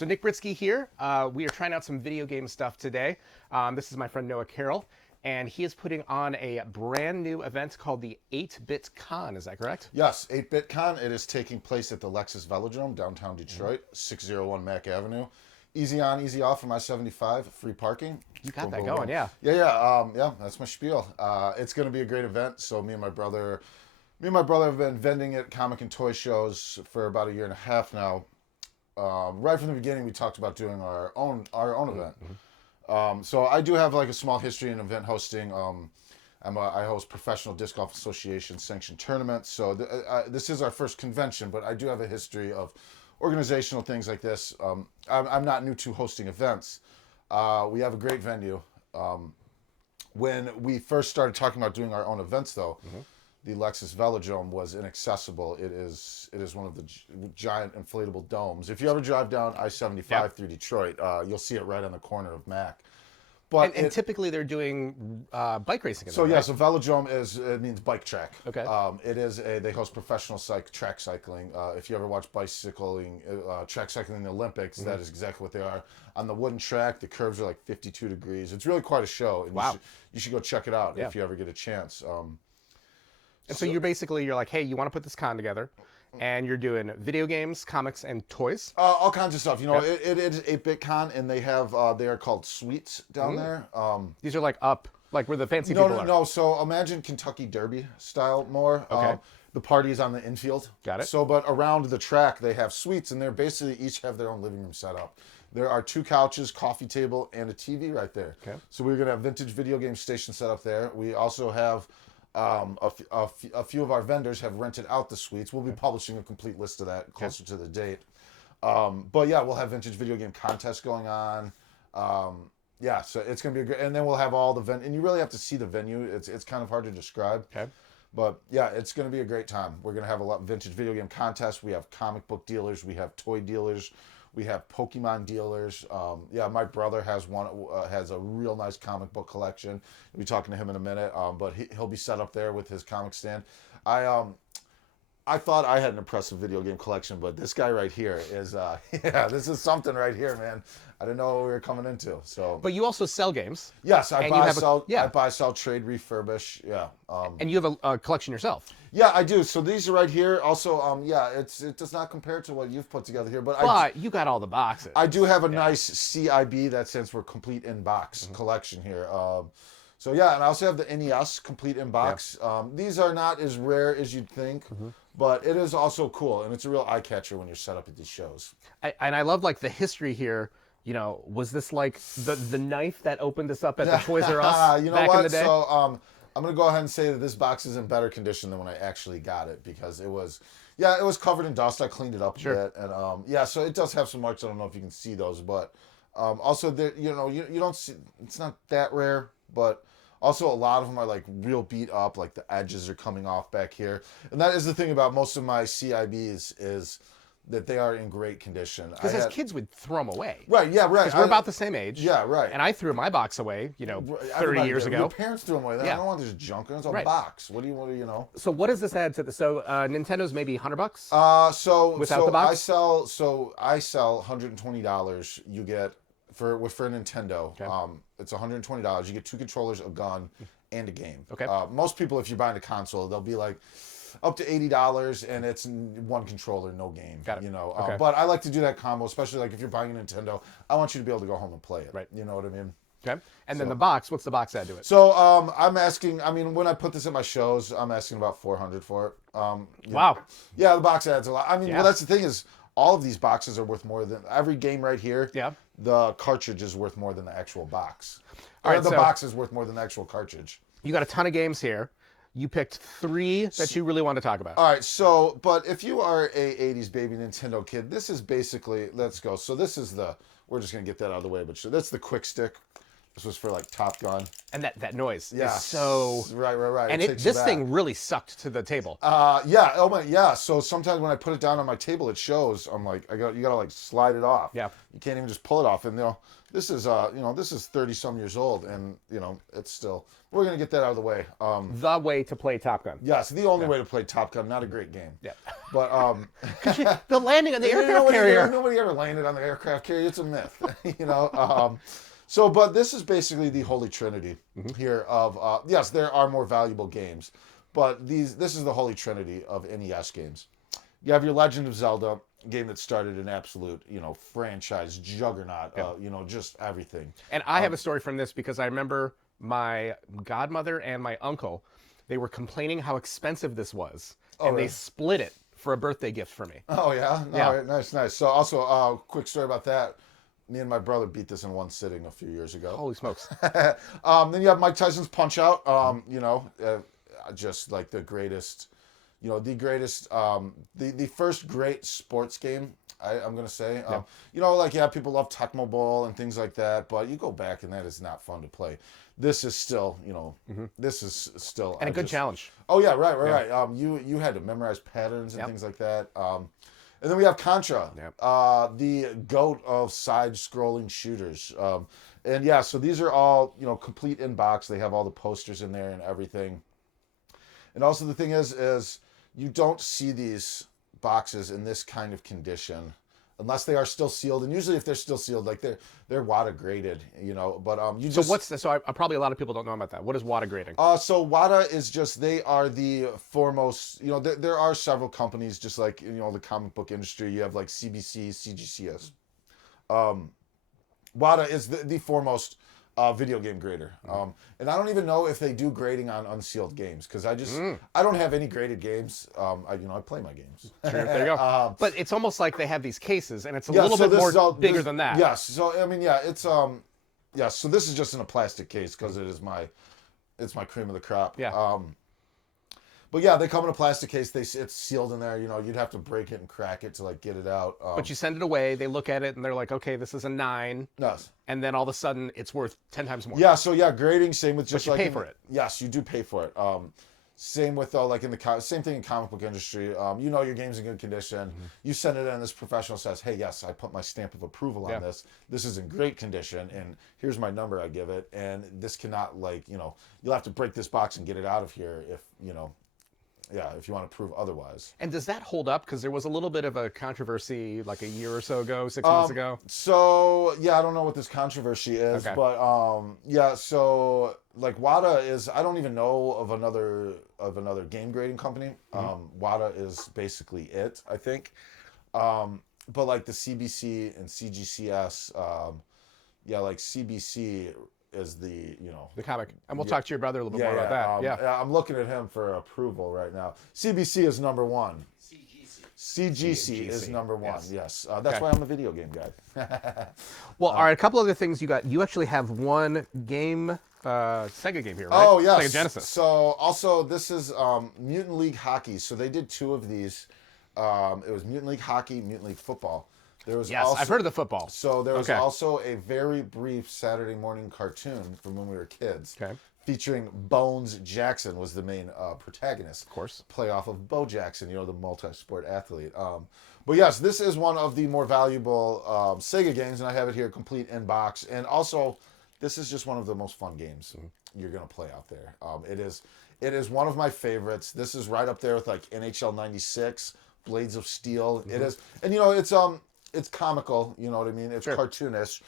So Nick Britsky here. We are trying out some video game stuff today. This is my friend Noah Carroll, and he is putting on a brand new event called the 8-Bit Con. Is that correct? Yes, 8-Bit Con. It is taking place at the Lexus Velodrome, downtown Detroit, 601 Mack Avenue. Easy on, easy off from I-75, free parking. You got that going, yeah. Yeah, that's my spiel. It's going to be a great event. So me and my brother have been vending at comic and toy shows for about a year and a half now. Right from the beginning, we talked about doing our own event. So I do have like a small history in event hosting. I host Professional Disc Golf Association sanctioned tournaments. So this is our first convention, but I do have a history of organizational things like this. I'm not new to hosting events. We have a great venue. When we first started talking about doing our own events, though, the Lexus Velodrome was inaccessible. It is one of the giant inflatable domes. If you ever drive down I-75 through Detroit, you'll see it right on the corner of Mack. But and typically they're doing bike racing. In so there, right? so Velodrome means bike track. Okay. They host professional track cycling. If you ever watch bicycling, track cycling in the Olympics, that is exactly what they are. On the wooden track, the curves are like 52 degrees. It's really quite a show. And wow. You should go check it out if you ever get a chance. And so you're like, hey, you want to put this con together, and you're doing video games, comics, and toys? All kinds of stuff. You know, it is 8-Bit Con, and they are called suites down there. These are like where the fancy people are. No. So imagine Kentucky Derby style more. Okay. The party is on the infield. Got it. So, but around the track, they have suites, and they're basically each have their own living room set up. There are 2 couches, coffee table, and a TV right there. Okay. So we're gonna have vintage video game station set up there. We also have a few of our vendors have rented out the suites. We'll be publishing a complete list of that closer to the date. But yeah, we'll have vintage video game contests going on. So it's gonna be a great, and then we'll have all the and you really have to see the venue. It's kind of hard to describe. Okay. But yeah, it's gonna be a great time. We're gonna have a lot of vintage video game contests. We have comic book dealers. We have toy dealers. We have Pokemon dealers. My brother has has a real nice comic book collection. We'll be talking to him in a minute. But he'll be set up there with his comic stand. I thought I had an impressive video game collection, but this guy right here is this is something right here, man. I didn't know what we were coming into. So, but you also sell games. Yes, I buy, sell, trade, refurbish. Yeah. And you have a collection yourself. Yeah, I do. So these are right here. Also, it does not compare to what you've put together here, but you got all the boxes. I do have a nice CIB that stands for complete in box collection here. And I also have the NES complete in box. Yeah. These are not as rare as you'd think, but it is also cool, and it's a real eye catcher when you're set up at these shows. I love like the history here. You know, was this like the knife that opened us up at the Toys R Us back in the day? So I'm going to go ahead and say that this box is in better condition than when I actually got it, because it was covered in dust. I cleaned it up a bit, and so it does have some marks. I don't know if you can see those, but also there, you don't see, it's not that rare, but also a lot of them are like real beat up, like the edges are coming off back here, and that is the thing about most of my CIBs is that they are in great condition. Because as kids, we'd throw them away. Right, yeah, right. Because we're about the same age. Yeah, right. And I threw my box away, 30 years ago. Your parents threw them away. I don't want this junk. It's a box. What do you know? So what does this add to the? So Nintendo's maybe $100. Without the box, I sell $120. You get for a Nintendo. Okay. It's $120. You get 2 controllers, a gun, and a game. Okay. Most people, if you're buying a console, they'll be like, up to $80, and it's 1 controller, no game. Got it. But I like to do that combo, especially like if you're buying a Nintendo. I want you to be able to go home and play it. Right. You know what I mean? Okay. And then the box. What's the box add to it? So I'm asking. I mean, when I put this at my shows, I'm asking about $400 for it. Wow. Yeah, the box adds a lot. I mean, well, that's the thing is, all of these boxes are worth more than every game right here. Yeah. The cartridge is worth more than the actual box. All right. The box is worth more than the actual cartridge. You got a ton of games here. You picked 3 that you really want to talk about. All right, but if you are a 80s baby Nintendo kid, this is basically, let's go. So this is we're just going to get that out of the way, but that's the Quick Stick. This was for like Top Gun. And that noise Yeah. is so... Right. And this thing really sucked to the table. Yeah. Oh my. Yeah. So sometimes when I put it down on my table, it shows. I'm like, you gotta like slide it off. Yeah. You can't even just pull it off. And this is this is 30 some years old, and it's still. We're gonna get that out of the way. The way to play Top Gun. Yes, the only way to play Top Gun. Not a great game. Yeah. But the landing on the aircraft carrier. Nobody ever landed on the aircraft carrier. It's a myth. But this is basically the holy trinity here of yes, there are more valuable games, but this is the holy trinity of NES games. You have your Legend of Zelda game that started an absolute franchise juggernaut. Just everything. And I have a story from this because I remember my godmother and my uncle, they were complaining how expensive this was, and really? they split it for a birthday gift for me. Oh yeah, Yeah. Nice. So also, quick story about that. Me and my brother beat this in one sitting a few years ago. Holy smokes. Then you have Mike Tyson's Punch Out. Just like the greatest, the first great sports game. I'm gonna say, people love Tecmo Bowl and things like that, but you go back and that is not fun to play. This is still, this is still And a good challenge. Oh yeah, right. You had to memorize patterns and things like that. And then we have Contra, the GOAT of side-scrolling shooters. So these are all, complete in box. They have all the posters in there and everything. And also the thing is you don't see these boxes in this kind of condition unless they are still sealed. And usually if they're still sealed, like they're WADA graded, So probably a lot of people don't know about that. What is WADA grading? So WADA is just, they are the foremost, there are several companies, just like, the comic book industry. You have like CBC, CGCS. WADA is the foremost video game grader. And I don't even know if they do grading on unsealed games, because I don't have any graded games. I play my games. Sure, there you go. But it's almost like they have these cases, and it's a little bit bigger than that. Yes. So it's So this is just in a plastic case because it's my cream of the crop. Yeah. But yeah, they come in a plastic case. It's sealed in there. You'd have to break it and crack it to like get it out. But you send it away. They look at it and they're like, okay, this is a 9. Yes. And then all of a sudden, it's worth 10 times more. Yeah. So grading, same with just but you pay for it. Yes, you do pay for it. Same with like in the same thing in comic book industry. Your game's in good condition. Mm-hmm. You send it in. This professional says, "Hey, yes, I put my stamp of approval on this. This is in great condition, and here's my number I give it. And this cannot you'll have to break this box and get it out of here if if you want to prove otherwise." And does that hold up? Because there was a little bit of a controversy like a year or so ago, 6 months ago. So I don't know what this controversy is, but so like WADA is, I don't even know of another game grading company. WADA is basically it, I think. But like the CBC and CGCS, like CBC is the comic, and we'll talk to your brother a little bit more about that. I'm looking at him for approval right now. CBC is number 1. CGC is number 1. Yes, that's why I'm a video game guy. Well, all right. A couple other things you got. You actually have one game, Sega game here, right? Oh yes, Sega Genesis. So also this is Mutant League Hockey. So they did 2 of these. It was Mutant League Hockey, Mutant League Football. There was I've heard of the football. So there was also a very brief Saturday morning cartoon from when we were kids. Okay. Featuring Bones Jackson was the main protagonist. Of course. Play off of Bo Jackson, the multi-sport athlete. But yes, this is one of the more valuable Sega games, and I have it here complete in box. And also, this is just one of the most fun games you're going to play out there. It is one of my favorites. This is right up there with like NHL 96, Blades of Steel. It is, and it's comical, you know what I mean? It's cartoonish.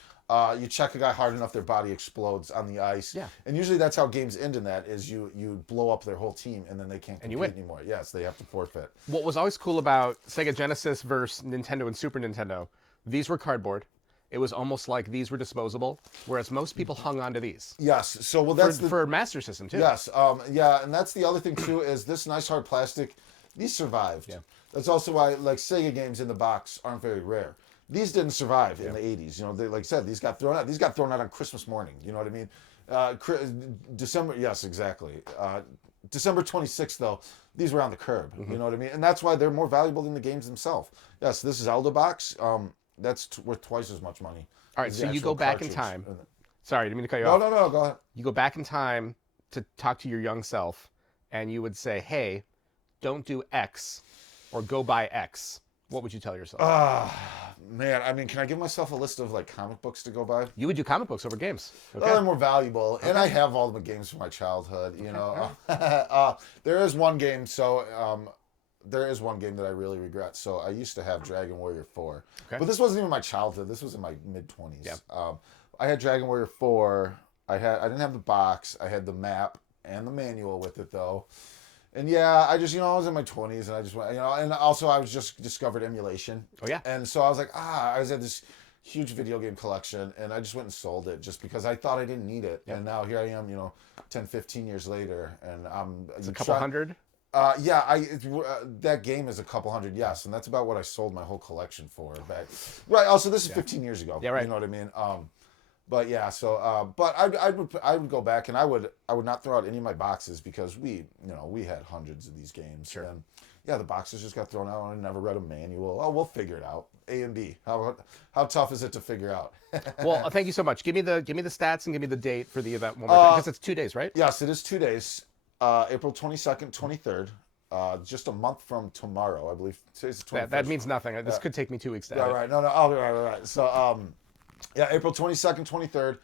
You check a guy hard enough, their body explodes on the ice. Yeah. And usually that's how games end in that, is you blow up their whole team and then they can't compete anymore. Yes, they have to forfeit. What was always cool about Sega Genesis versus Nintendo and Super Nintendo, these were cardboard. It was almost like these were disposable, whereas most people hung on to these. Yes. So that's for Master System too. Yes. And that's the other thing too, is this nice hard plastic. These survived. Yeah. That's also why like Sega games in the box aren't very rare. These didn't survive in the 80s. Like I said, these got thrown out. These got thrown out on Christmas morning. You know what I mean? December. Yes, exactly. December 26th, though, these were on the curb. You know what I mean? And that's why they're more valuable than the games themselves. Yes, this is Zelda box. That's worth twice as much money. All right, so you go back in time. Sorry, I didn't mean to cut you No, off. no, go ahead. You go back in time to talk to your young self, and you would say, "Hey, don't do X, or go buy X." What would you tell yourself? Man, I mean, can I give myself a list of like comic books to go buy? You would do comic books over games. Okay. They're more valuable, and I have all the games from my childhood. You know, there is one game. There is one game that I really regret. So I used to have Dragon Warrior 4, but this wasn't even my childhood. This was in my mid-20s. Yeah. I had Dragon Warrior 4. I didn't have the box. I had the map and the manual with it though. And yeah, I just, I was in my 20s and I just went, and also I was just discovered emulation. Oh yeah. And so I was like, I had this huge video game collection and I just went and sold it just because I thought I didn't need it. Yep. And now here I am, 10, 15 years later and it's a couple hundred. That game is a couple hundred, yes, and that's about what I sold my whole collection for. Right. Also, this is 15 years ago. Yeah, right. You know what I mean? But yeah, so but I would go back and I would not throw out any of my boxes because we had hundreds of these games. Sure. And yeah, the boxes just got thrown out and I never read a manual. Oh, we'll figure it out. A and B. How tough is it to figure out? Well, thank you so much. Give me the stats and give me the date for the event one more time because it's 2 days, right? Yes, it is 2 days. April 22nd, 23rd. Just a month from tomorrow, I believe. Today's the 21st. That means nothing. This could take me 2 weeks to edit. Right. No. Oh, right. So, April 22nd, 23rd.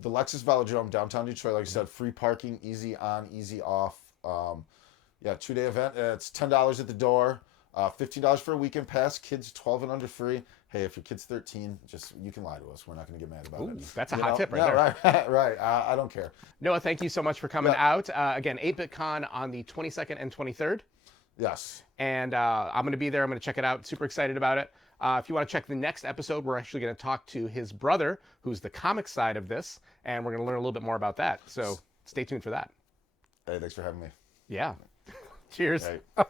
The Lexus Velodrome, downtown Detroit. Like I said, free parking, easy on, easy off. 2-day event. It's $10 at the door. $15 for a weekend pass. Kids 12 and under free. Hey, if your kid's 13, you can lie to us. We're not going to get mad about it. That's a hot tip right there. Right. I don't care. Noah, thank you so much for coming out. Again, 8BitCon on the 22nd and 23rd. Yes. And I'm going to be there. I'm going to check it out. Super excited about it. If you want to check the next episode, we're actually going to talk to his brother, who's the comic side of this, and we're going to learn a little bit more about that. So stay tuned for that. Hey, thanks for having me. Yeah. Cheers. Hey.